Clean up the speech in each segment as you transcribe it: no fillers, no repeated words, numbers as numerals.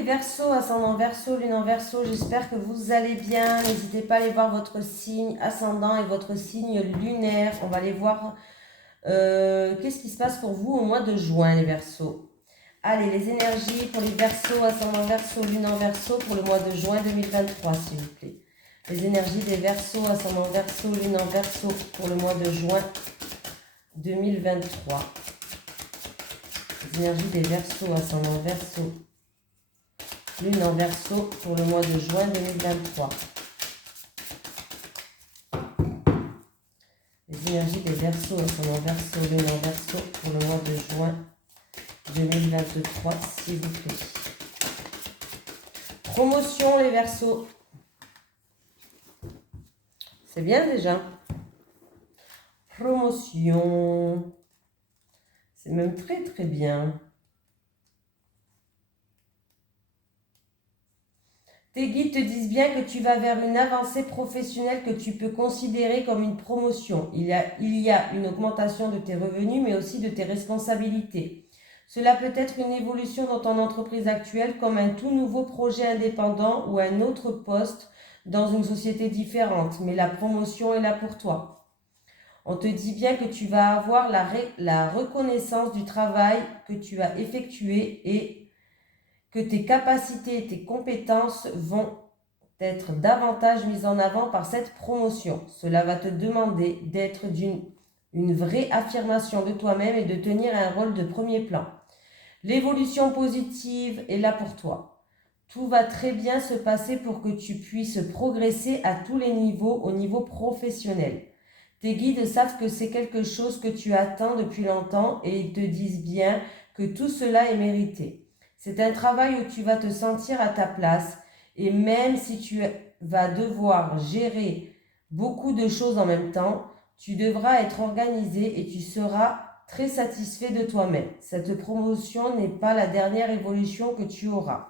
les Verseaux, ascendant Verseau, lune en Verseau, j'espère que vous allez bien. N'hésitez pas à aller voir votre signe ascendant et votre signe lunaire. On va aller voir qu'est-ce qui se passe pour vous au mois de juin, les Verseaux. Allez, les énergies pour les Verseaux, ascendant Verseau, lune en Verseau pour le mois de juin 2023, s'il vous plaît. Les énergies des Verseaux, ascendant Verseau, lune en Verseau pour le mois de juin 2023. Les énergies des Verseaux, ascendant Verseau, lune en Verseau pour le mois de juin 2023. Les énergies des Verseaux, ascendant Verseau, lune en Verseau pour le mois de juin 2023, s'il vous plaît. Promotion, les Verseaux. C'est bien déjà. Promotion. C'est même très très bien. Tes guides te disent bien que tu vas vers une avancée professionnelle que tu peux considérer comme une promotion. Il y a une augmentation de tes revenus, mais aussi de tes responsabilités. Cela peut être une évolution dans ton entreprise actuelle, comme un tout nouveau projet indépendant ou un autre poste dans une société différente, mais la promotion est là pour toi. On te dit bien que tu vas avoir la reconnaissance du travail que tu as effectué et que tes capacités et tes compétences vont être davantage mises en avant par cette promotion. Cela va te demander d'être une vraie affirmation de toi-même et de tenir un rôle de premier plan. L'évolution positive est là pour toi. Tout va très bien se passer pour que tu puisses progresser à tous les niveaux, au niveau professionnel. Tes guides savent que c'est quelque chose que tu attends depuis longtemps et ils te disent bien que tout cela est mérité. C'est un travail où tu vas te sentir à ta place et même si tu vas devoir gérer beaucoup de choses en même temps, tu devras être organisé et tu seras très satisfait de toi-même. Cette promotion n'est pas la dernière évolution que tu auras.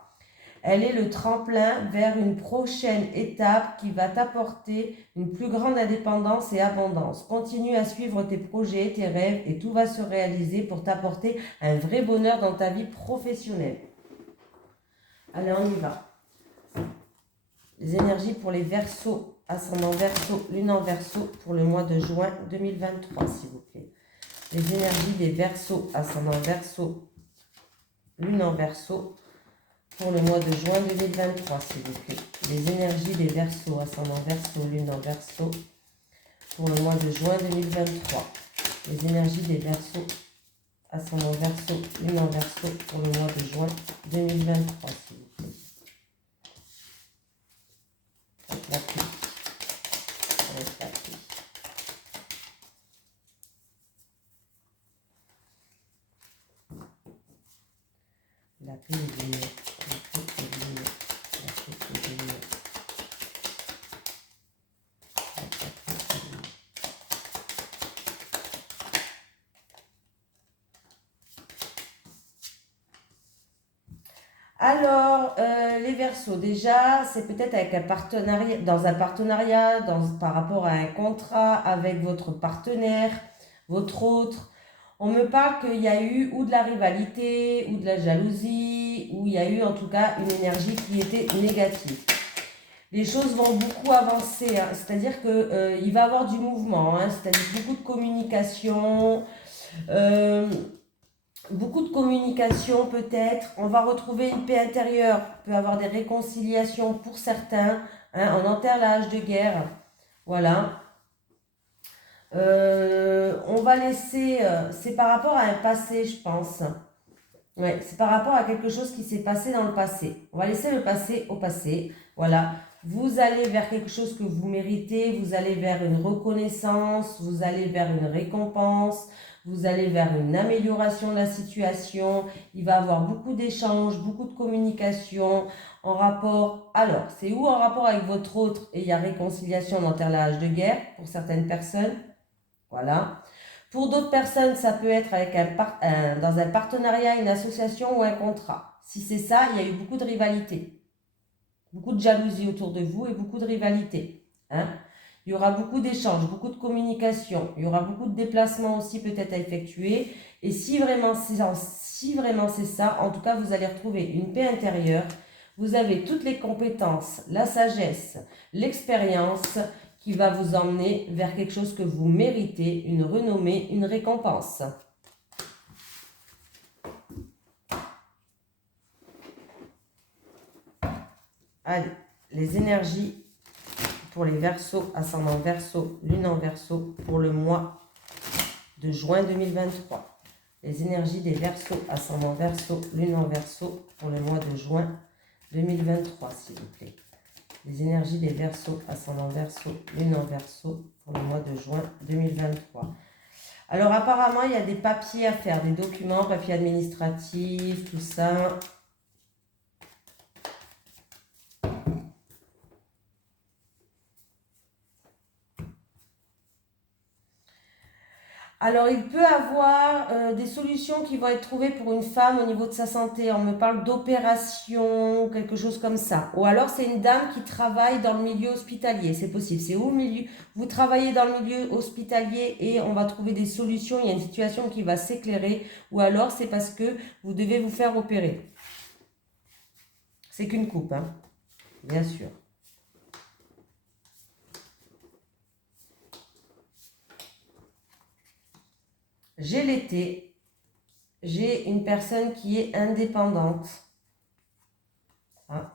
Elle est le tremplin vers une prochaine étape qui va t'apporter une plus grande indépendance et abondance. Continue à suivre tes projets, tes rêves et tout va se réaliser pour t'apporter un vrai bonheur dans ta vie professionnelle. Allez, on y va. Les énergies pour les Verseaux, ascendant Verseau, lune en Verseau pour le mois de juin 2023, s'il vous plaît. Les énergies des Verseaux, ascendant Verseau, lune en Verseau pour le mois de juin 2023, s'il vous plaît. Les énergies des Verseaux, ascendant Verseau, lune en Verseau pour le mois de juin 2023. Les énergies des Verseaux, ascendant Verseau, lune en Verseau pour le mois de juin 2023, s'il vous plaît. La pluie. La pluie. La pluie est venue. La pluie est venue. La pluie est venue. Alors, les Verseaux, déjà, c'est peut-être avec un partenariat, par rapport à un contrat avec votre partenaire, votre autre. On me parle qu'il y a eu ou de la rivalité, ou de la jalousie, ou il y a eu en tout cas une énergie qui était négative. Les choses vont beaucoup avancer, hein. C'est-à-dire qu'il va y avoir du mouvement, hein. C'est-à-dire beaucoup de communication, beaucoup de communication peut-être. On va retrouver une paix intérieure, peut avoir des réconciliations pour certains, hein. On enterre l'âge de guerre, voilà. On va laisser, c'est par rapport à un passé, je pense. Ouais, c'est par rapport à quelque chose qui s'est passé dans le passé. On va laisser le passé au passé. Voilà. Vous allez vers quelque chose que vous méritez. Vous allez vers une reconnaissance. Vous allez vers une récompense. Vous allez vers une amélioration de la situation. Il va y avoir beaucoup d'échanges, beaucoup de communication en rapport. Alors, c'est où en rapport avec votre autre et il y a réconciliation dans la hache de guerre pour certaines personnes. Voilà. Pour d'autres personnes, ça peut être avec dans un partenariat, une association ou un contrat. Si c'est ça, il y a eu beaucoup de rivalité. Beaucoup de jalousie autour de vous et beaucoup de rivalité. Hein? Il y aura beaucoup d'échanges, beaucoup de communication. Il y aura beaucoup de déplacements aussi peut-être à effectuer. Et si vraiment, Si vraiment c'est ça, en tout cas, vous allez retrouver une paix intérieure. Vous avez toutes les compétences, la sagesse, l'expérience qui va vous emmener vers quelque chose que vous méritez, une renommée, une récompense. Allez, les énergies pour les Verseaux, ascendant Verseau, lune en Verseau, pour le mois de juin 2023. Les énergies des Verseaux, ascendant Verseau, lune en Verseau, pour le mois de juin 2023, s'il vous plaît. Les énergies des Verseaux, ascendant Verseau, lune en Verseau, pour le mois de juin 2023. Alors apparemment, il y a des papiers à faire, des documents, papiers administratifs, tout ça. Alors, il peut avoir des solutions qui vont être trouvées pour une femme au niveau de sa santé. On me parle d'opération, quelque chose comme ça. Ou alors, c'est une dame qui travaille dans le milieu hospitalier. C'est possible. C'est où milieu? Vous travaillez dans le milieu hospitalier et on va trouver des solutions. Il y a une situation qui va s'éclairer. Ou alors, c'est parce que vous devez vous faire opérer. C'est qu'une coupe, hein, bien sûr. J'ai l'été, j'ai une personne qui est indépendante. Ah.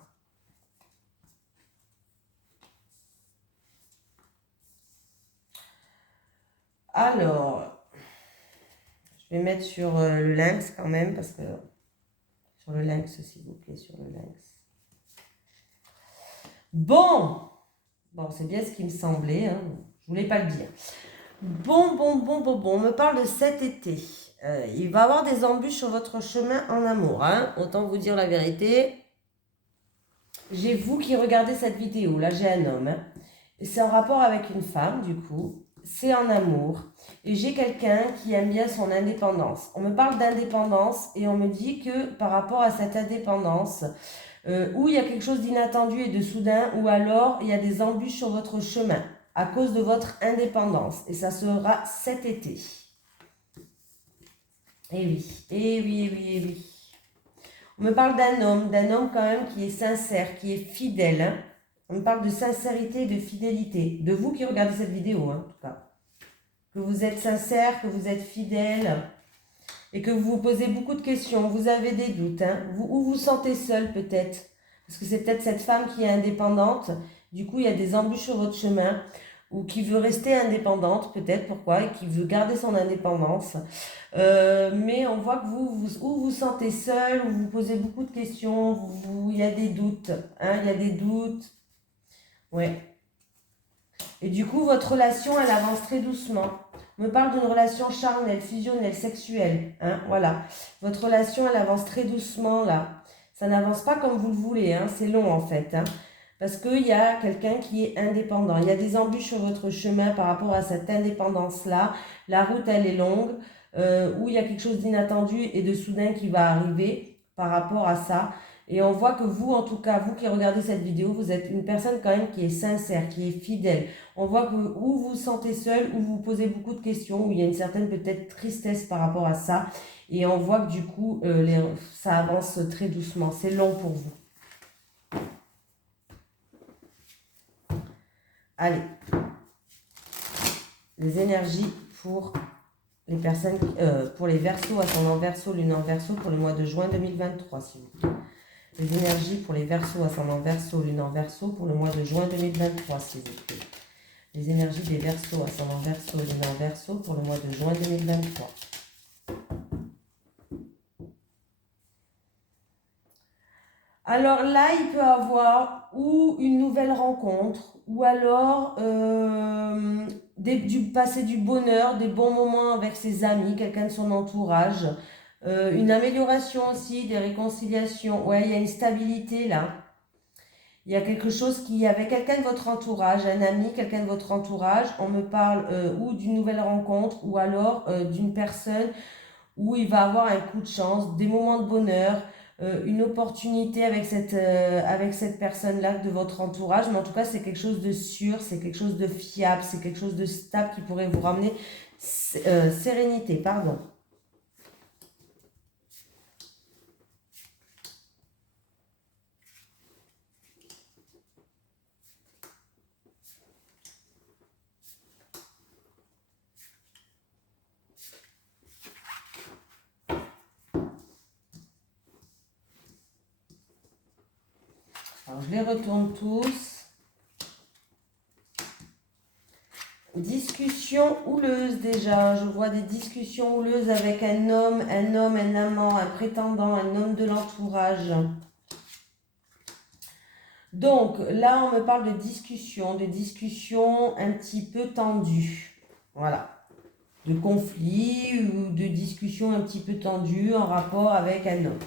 Alors, je vais mettre sur le lynx quand même, parce que sur le lynx, s'il vous plaît, sur le lynx. Bon, c'est bien ce qui me semblait, hein. Je voulais pas le dire. Bon, on me parle de cet été. Il va y avoir des embûches sur votre chemin en amour, hein. Autant vous dire la vérité. J'ai vous qui regardez cette vidéo, là j'ai un homme, hein. C'est en rapport avec une femme, du coup. C'est en amour. Et j'ai quelqu'un qui aime bien son indépendance. On me parle d'indépendance et on me dit que par rapport à cette indépendance, où il y a quelque chose d'inattendu et de soudain, ou alors il y a des embûches sur votre chemin à cause de votre indépendance. Et ça sera cet été. Eh oui, eh oui, eh oui, eh oui. On me parle d'un homme quand même qui est sincère, qui est fidèle, hein. On me parle de sincérité et de fidélité. De vous qui regardez cette vidéo, hein, en tout cas. Que vous êtes sincère, que vous êtes fidèle et que vous vous posez beaucoup de questions. Vous avez des doutes, hein. Ou vous sentez seul peut-être. Parce que c'est peut-être cette femme qui est indépendante. Du coup, il y a des embûches sur votre chemin. Ou qui veut rester indépendante, peut-être, pourquoi, et qui veut garder son indépendance. Mais on voit que vous vous sentez seul, ou vous posez beaucoup de questions, il y a des doutes, hein, il y a des doutes. Ouais. Et du coup, votre relation, elle avance très doucement. On me parle d'une relation charnelle, fusionnelle, sexuelle, hein, voilà. Votre relation, elle avance très doucement, là. Ça n'avance pas comme vous le voulez, hein, c'est long, en fait, hein. Parce qu'il y a quelqu'un qui est indépendant. Il y a des embûches sur votre chemin par rapport à cette indépendance-là. La route, elle est longue, où il y a quelque chose d'inattendu et de soudain qui va arriver par rapport à ça. Et on voit que vous, en tout cas, vous qui regardez cette vidéo, vous êtes une personne quand même qui est sincère, qui est fidèle. On voit que ou vous vous sentez seul, ou vous posez beaucoup de questions, où il y a une certaine peut-être tristesse par rapport à ça. Et on voit que du coup, ça avance très doucement. C'est long pour vous. Allez, les énergies pour les personnes, pour les Verseaux, ascendant Verseau, lune en Verseau, pour le mois de juin 2023, s'il vous plaît. Les énergies pour les Verseaux, ascendant Verseau, lune en Verseau, pour le mois de juin 2023, s'il vous plaît. Les énergies des Verseaux, ascendant Verseau, lune en Verseau, pour le mois de juin 2023. Alors là, il peut avoir ou une nouvelle rencontre, ou alors passer du bonheur, des bons moments avec ses amis, quelqu'un de son entourage, une amélioration aussi, des réconciliations. Ouais, il y a une stabilité là. Il y a quelque chose qui, avec quelqu'un de votre entourage, un ami, quelqu'un de votre entourage, on me parle ou d'une nouvelle rencontre, ou alors d'une personne où il va avoir un coup de chance, des moments de bonheur, une opportunité avec cette personne-là de votre entourage. Mais en tout cas, c'est quelque chose de sûr, c'est quelque chose de fiable, c'est quelque chose de stable qui pourrait vous ramener sérénité, pardon. Alors, je les retourne tous. Discussion houleuse déjà. Je vois des discussions houleuses avec un homme, un amant, un prétendant, un homme de l'entourage. Donc là, on me parle de discussions un petit peu tendues. Voilà. De conflits ou de discussions un petit peu tendues en rapport avec un homme.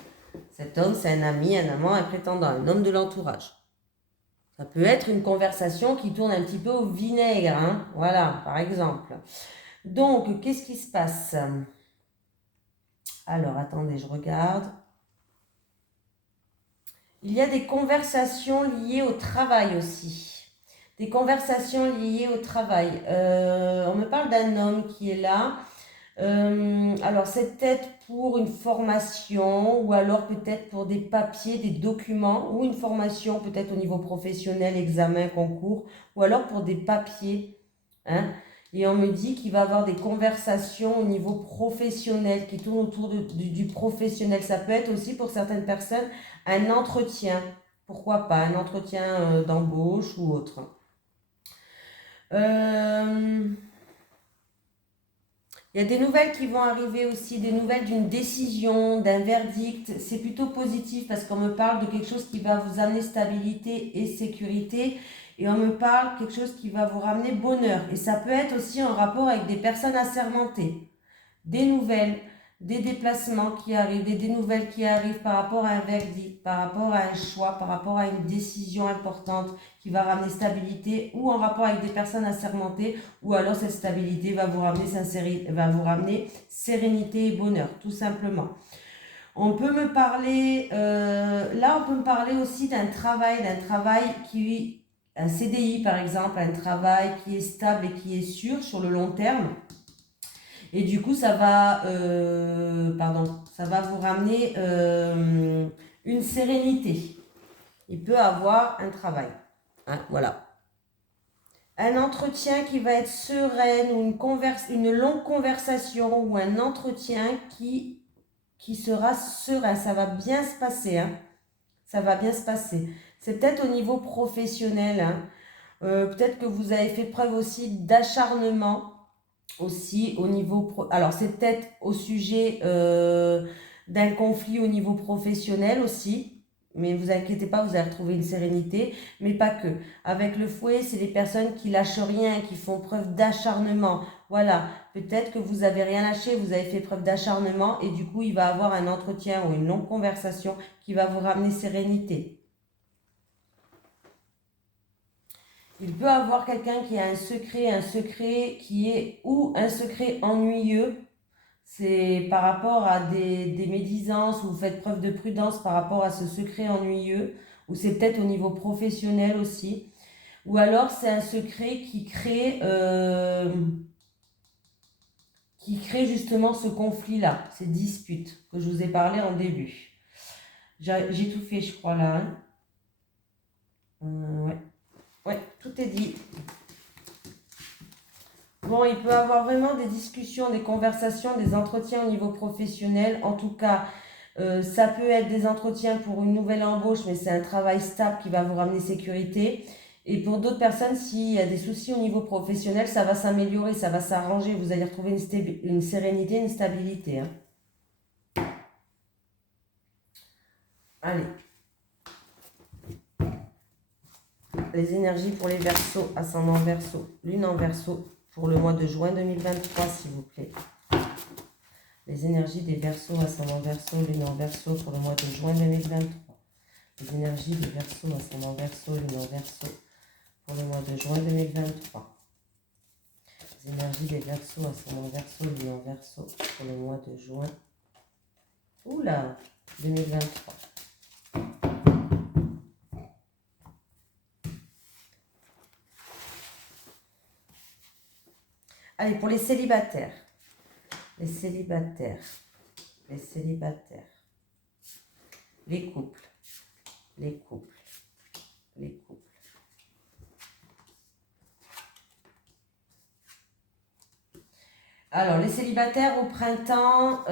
Cet homme, c'est un ami, un amant, un prétendant, un homme de l'entourage. Ça peut être une conversation qui tourne un petit peu au vinaigre, hein. Voilà, par exemple. Donc, qu'est-ce qui se passe? Alors, attendez, je regarde. Il y a des conversations liées au travail aussi. Des conversations liées au travail. On me parle d'un homme qui est là. Alors, c'est peut-être pour une formation ou alors peut-être pour des papiers, des documents ou une formation peut-être au niveau professionnel, examen, concours ou alors pour des papiers. Hein. Et on me dit qu'il va avoir des conversations au niveau professionnel qui tournent autour du professionnel. Ça peut être aussi pour certaines personnes un entretien. Pourquoi pas un entretien d'embauche ou autre. Il y a des nouvelles qui vont arriver aussi, des nouvelles d'une décision, d'un verdict. C'est plutôt positif parce qu'on me parle de quelque chose qui va vous amener stabilité et sécurité. Et on me parle de quelque chose qui va vous ramener bonheur. Et ça peut être aussi en rapport avec des personnes assermentées. Des nouvelles, des déplacements qui arrivent, des nouvelles qui arrivent par rapport à un verdict, par rapport à un choix, par rapport à une décision importante qui va ramener stabilité ou en rapport avec des personnes assermentées, ou alors cette stabilité va vous ramener sérénité et bonheur, tout simplement. On peut me parler, là on peut me parler aussi d'un travail qui, un CDI par exemple, un travail qui est stable et qui est sûr sur le long terme. Et du coup, ça va vous ramener une sérénité. Il peut avoir un travail. Hein, voilà. Un entretien qui va être serein ou une longue conversation ou un entretien qui sera serein. Ça va bien se passer. Hein. Ça va bien se passer. C'est peut-être au niveau professionnel. Hein. Peut-être que vous avez fait preuve aussi d'acharnement. Aussi au niveau alors c'est peut-être au sujet d'un conflit au niveau professionnel aussi, mais vous inquiétez pas, vous allez retrouver une sérénité, mais pas que. Avec le fouet, c'est les personnes qui lâchent rien, qui font preuve d'acharnement. Voilà, peut-être que vous avez rien lâché, vous avez fait preuve d'acharnement et du coup il va avoir un entretien ou une longue conversation qui va vous ramener sérénité. Il peut avoir quelqu'un qui a un secret qui est ou un secret ennuyeux. C'est par rapport à des médisances où vous faites preuve de prudence par rapport à ce secret ennuyeux, ou c'est peut-être au niveau professionnel aussi. Ou alors c'est un secret qui crée justement ce conflit-là, ces disputes que je vous ai parlé en début. J'ai tout fait, je crois, là. Hein. Ouais, tout est dit. Bon, il peut y avoir vraiment des discussions, des conversations, des entretiens au niveau professionnel. En tout cas, ça peut être des entretiens pour une nouvelle embauche, mais c'est un travail stable qui va vous ramener sécurité. Et pour d'autres personnes, s'il y a des soucis au niveau professionnel, ça va s'améliorer, ça va s'arranger. Vous allez retrouver une sérénité, une stabilité. Hein. Allez. Les énergies pour les Verseaux, ascendant Verseau, lune en Verseau, pour le mois de juin 2023, s'il vous plaît. Les énergies des Verseaux, ascendant Verseau, lune en Verseau, pour le mois de juin 2023. Les énergies des Verseaux, ascendant Verseau, lune en Verseau, pour le mois de juin 2023. Les énergies des Verseaux, ascendant Verseau, lune en Verseau, pour le mois de juin. Oula, 2023. Allez, pour les célibataires. Les célibataires. Les célibataires. Les couples. Les couples. Les couples. Alors, les célibataires au printemps,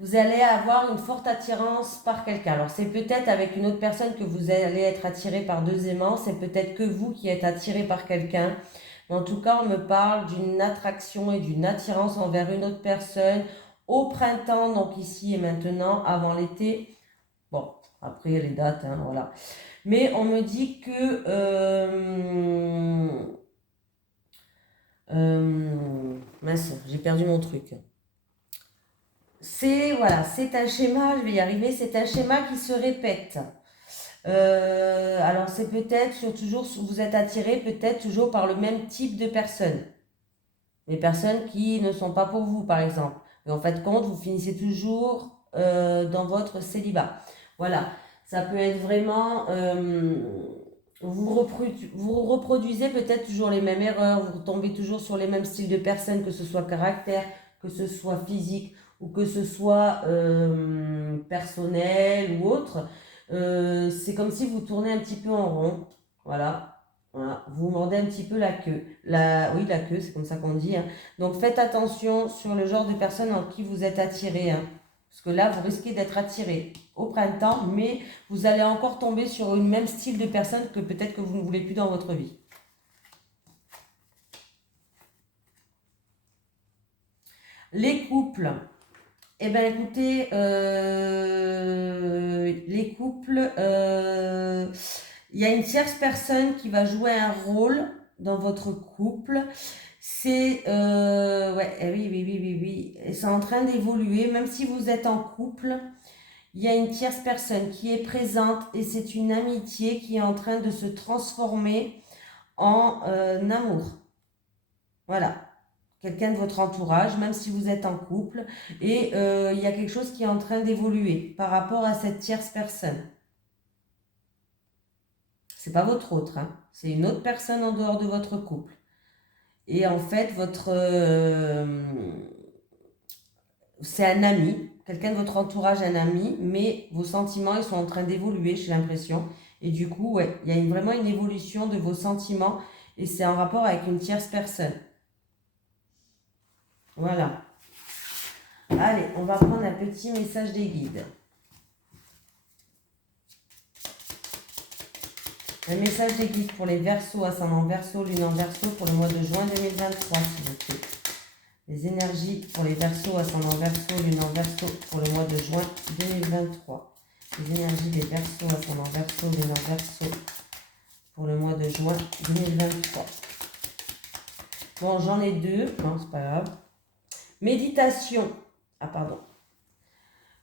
vous allez avoir une forte attirance par quelqu'un. Alors c'est peut-être avec une autre personne que vous allez être attiré par deux aimants, c'est peut-être que vous qui êtes attiré par quelqu'un. Mais en tout cas, on me parle d'une attraction et d'une attirance envers une autre personne au printemps, donc ici et maintenant, avant l'été. Bon, après les dates, hein, voilà. Mais on me dit que... mince, j'ai perdu mon truc. C'est voilà, c'est un schéma, je vais y arriver, c'est un schéma qui se répète. Alors c'est peut-être sur toujours, vous êtes attiré peut-être toujours par le même type de personnes. Les personnes qui ne sont pas pour vous, par exemple. Et en fait, compte, vous finissez toujours dans votre célibat. Voilà, ça peut être vraiment... vous reproduisez peut-être toujours les mêmes erreurs, vous tombez toujours sur les mêmes styles de personnes, que ce soit caractère, que ce soit physique ou que ce soit personnel ou autre. C'est comme si vous tournez un petit peu en rond. Voilà. Voilà, vous mordez un petit peu la queue. Oui, la queue, c'est comme ça qu'on dit, hein. Donc faites attention sur le genre de personnes en qui vous êtes attiré, hein. Parce que là, vous risquez d'être attiré au printemps, mais vous allez encore tomber sur le même style de personne que peut-être que vous ne voulez plus dans votre vie. Les couples. Eh bien, écoutez, les couples, il y a une tierce personne qui va jouer un rôle dans votre couple. C'est, ouais, oui. Et c'est en train d'évoluer, même si vous êtes en couple, il y a une tierce personne qui est présente et c'est une amitié qui est en train de se transformer en amour. Voilà. Quelqu'un de votre entourage, même si vous êtes en couple, et il y a quelque chose qui est en train d'évoluer par rapport à cette tierce personne. C'est pas votre autre, hein. C'est une autre personne en dehors de votre couple. Et en fait, c'est un ami, quelqu'un de votre entourage, un ami, mais vos sentiments, ils sont en train d'évoluer, j'ai l'impression. Et du coup, ouais, il y a vraiment une évolution de vos sentiments, et c'est en rapport avec une tierce personne. Voilà. Allez, on va prendre un petit message des guides. Un message des guides pour les Verseaux, ascendant Verseau, lune en Verseau pour le mois de juin 2023, s'il vous plaît. Les énergies pour les Verseaux, ascendant Verseau, lune en Verseau pour le mois de juin 2023. Les énergies des Verseaux, ascendant Verseau, lune en Verseau pour le mois de juin 2023. Bon, j'en ai deux. Non, c'est pas grave. Méditation. Ah, pardon.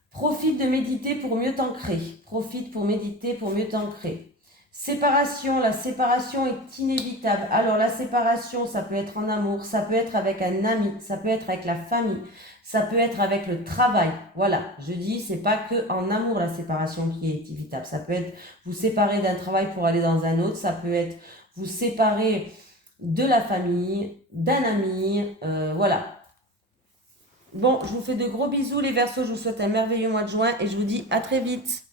Profite de méditer pour mieux t'ancrer. Profite pour méditer pour mieux t'ancrer. Séparation, la séparation est inévitable. Alors la séparation, ça peut être en amour, ça peut être avec un ami, ça peut être avec la famille, ça peut être avec le travail. Voilà, je dis, c'est pas que en amour la séparation qui est inévitable. Ça peut être vous séparer d'un travail pour aller dans un autre, ça peut être vous séparer de la famille, d'un ami, voilà. Bon, je vous fais de gros bisous les Verseaux, je vous souhaite un merveilleux mois de juin et je vous dis à très vite.